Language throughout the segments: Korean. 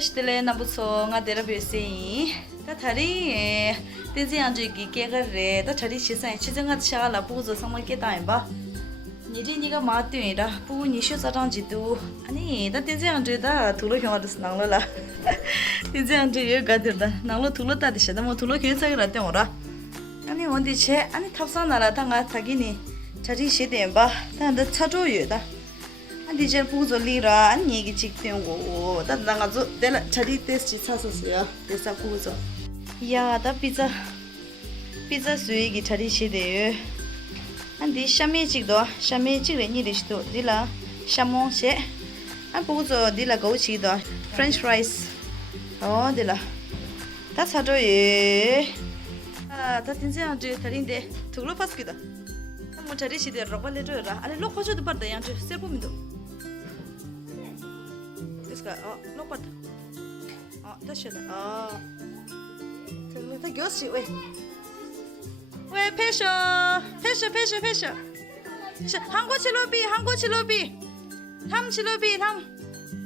Tashtele nabuso nga dera besi. Ta thari tezi anju gi ke gare ta thari shisa chiza nga cha la buzo sama ke ta ba. Ni ri ni ga ma tyu ra bu ni shu sa dang ji du. Ani ta tezi anju da tulo hyong da snang lo la. Tezi anju ye ga der da nang lo tulo ta de sha da mo tulo ke sa ga ra tyong ra. Ani won di che ani thapsa na ra ta nga thagi ni thari she de ba ta da cha zhou yu da. 디젤 부조리라 안 얘기 직대고 다다가 저 내가 자리 테스트 찾았어요. 그래서 부조. 야, 다 피자 수익이 자리 시대요. 안디 샤메직도 샤메직을 니리시도 딜라 샤몬셰 안 부조 딜라 고치도 프렌치 프라이스. 딜라. 다 사줘요. 다 진짜 저 다른데 둘로 파스기다. 뭐 자리 시대 로발레줘라. 아니 로코줘도 받다 양주 셀포민도. lokpat 다시 다 교시 왜 패셔 한국치로비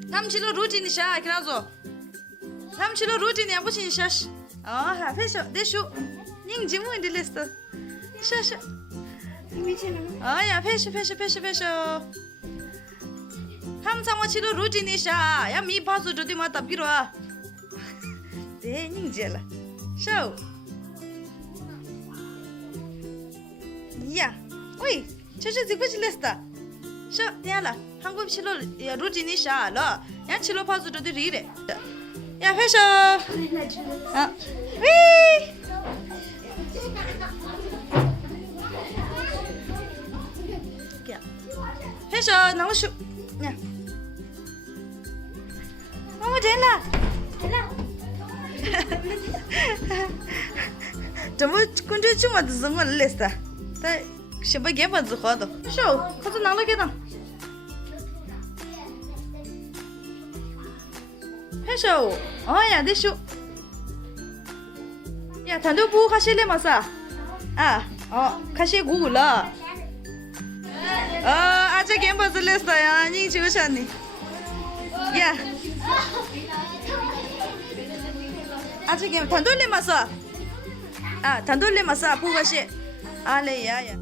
함치로 루틴이샤 그래서 함치로 루틴이 안 보시니샤 패셔 대쇼 닝지무 인들레스터 샤샤 야 패셔 함상와 치료 루틴이샤 야 미파수 저디 마다 비로아 대닝젤라 쇼 야 오이 저저 지고 질레스다 쇼 야라 한국 치료 야 루틴이샤 라 야 치료 파수 저디 리레 야 회셔 위 회셔 나오쇼 야 Mama Jela.怎么跟着这么子怎么累死？但是不给不子好的，是哦，可是拿了给他。还是哦，呀，得修。呀，他都不开始了嘛是？开始鼓了。这给不子累死呀，你就说你。呀。아직 단돌림 왔어. 단돌림 왔어. 부가시. 알레야야.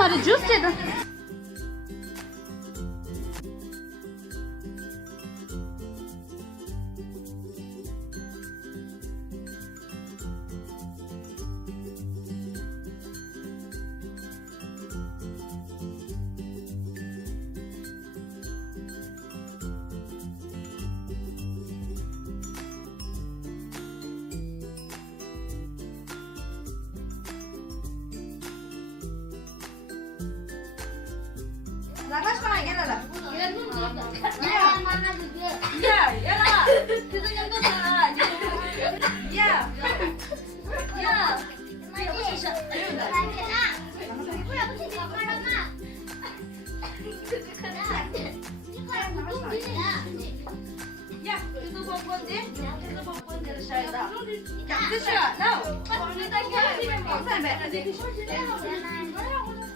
말이 주스다. 나가시마 이게라라. 야, 야라. 그전 연도다. 야. 야. 야, 그거 본 건데? 그거 본 건데 샤이다. 야, 그시야. 나.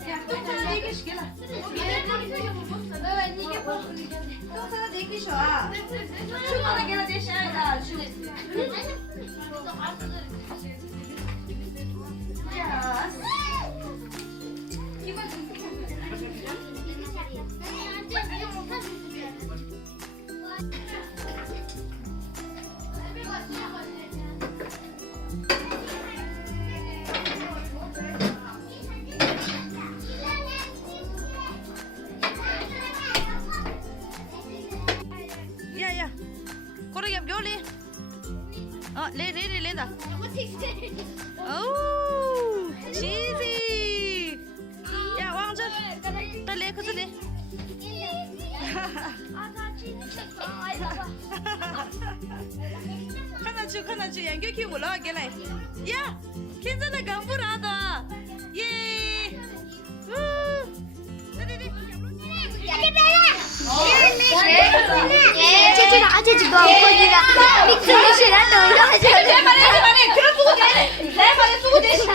야, 또 하나 네 개씩 해라. 또 하나 네 개씩 와. 주문을 해야 돼, 샤이다. 야. 이거 야야 고르게 요리 레다 오 치즈 야 왕자 빨리 그들이 하나 주 연결 키운 걸로 하게 야 괜찮아 강부라다 예 제주가 아주 지금 거기가 믹스머신한 놀러가지 내 말에 그런 보고 내 말에 쓰고 대시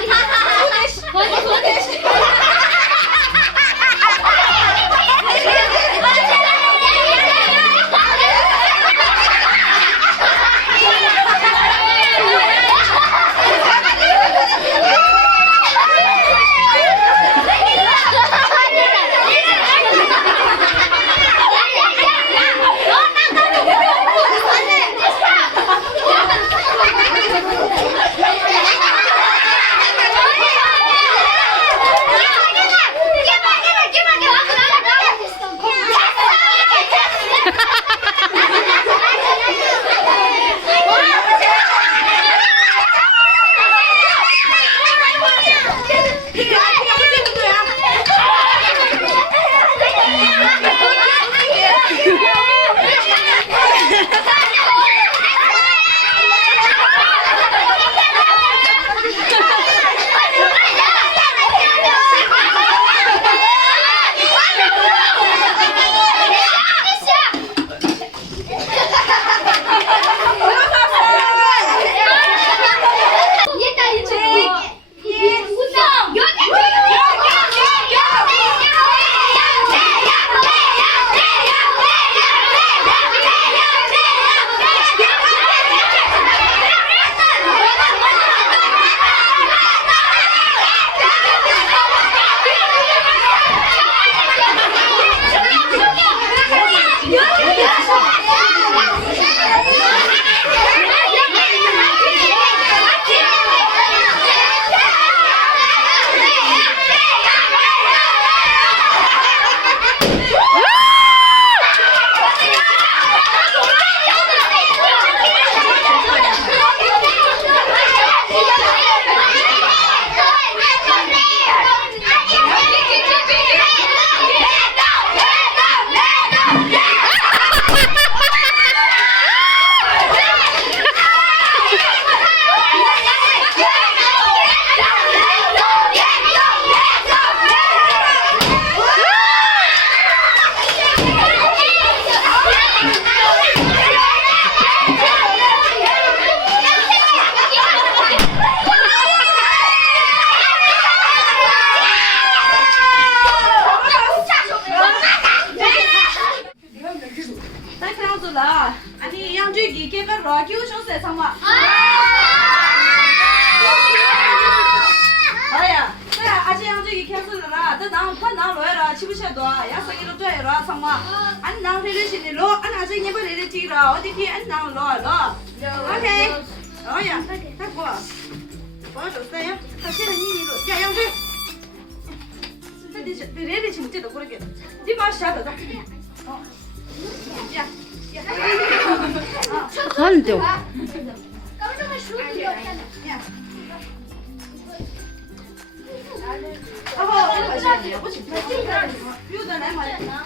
양주기 깨가라 교촌세 상마 아야 아직 양주기 캔슬라 나 판나로라 치부셔도 야성이로 돼라 상마 안나 회르시니로 안 아직 예벌이 티라 어디기 안나로 오케이 어야 딱 봐. 봐줬어요? 사실은 이로 야 양주 레디 지금 찌도 그러게 네 맛이야 다 야 한데. 야 어허 맛이야 뭐지 유다 내 말이야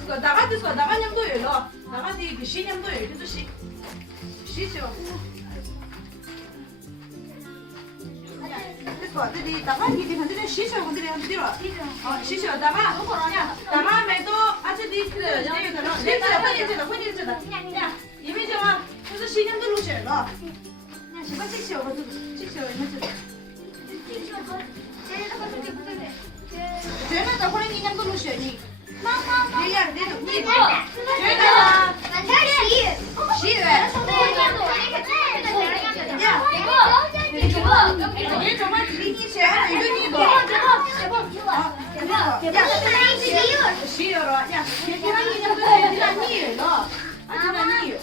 그거 나가듯어 나가냐도 열어 나가디 그 시냐도 열기도 시죠 그거 들이 나가기 되 한데 시죠 근데 한 들어 시죠 나가 나가면도 아직이 그 내가 혼이잖아 야 이미 좋아 그래서 시냐도 루셔 너 시바 찍죠 그거 찍죠 이거 쟤는 다 혼이 냐도 루셔니 얘야 내도 니 쟤가 시왜 얘 정말 리니 쟤 이거 시여라 야 계란이 냐도 계란이 너 계란이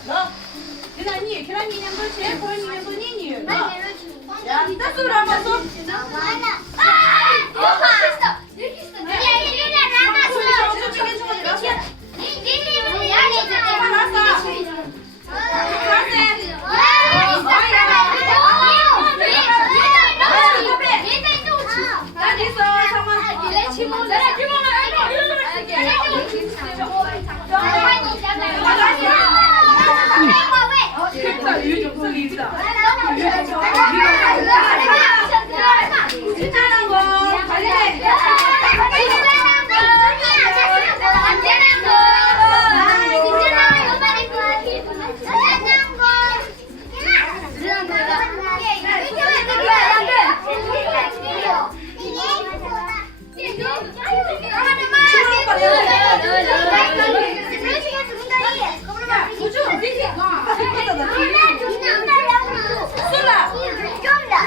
계란이 계란이 냐도 쟤 혼이 냐도 니니 야 따스로 한번 써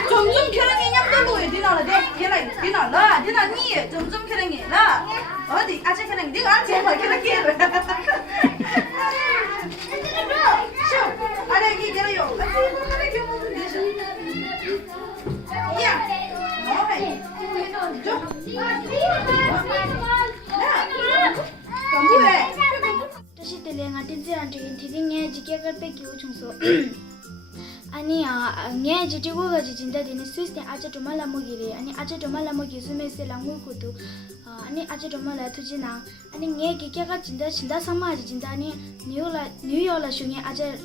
점점 계란이 냠돌로 해 디나라 내 계란 디나라 디나 니 점점 계란이 나 어디 아직 계란이 네가 안 제발 계란 계란 쇼 아래 이 계란요 아래 계란 되죠 야 어헤 감부해 다시 들려가 딘지한테 디딩에 지게가 뺏기고 총소 아니 내 지지고가 진짜 되는 스위스에 아주 정말 먹이래 아니 아주 정말 먹이 수메스랑 먹고도 아니 아주 정말 투지나 아니 내 기계가 진짜 상마지 진짜 아니 뉴욕라 슝에 아저래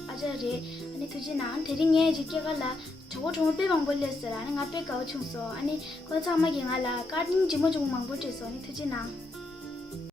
아니 투지나 대링에 지게가라 저거 빼방 벌렸어라 아니 앞에 가고 총소 아니 그 참마게 알아 가진 지모 좀 망보쳤어 아니 투지나